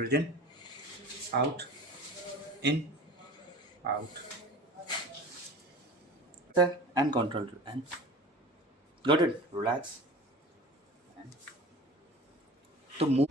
Breathe in, out, in, out. And control to and got it. Relax. And to move.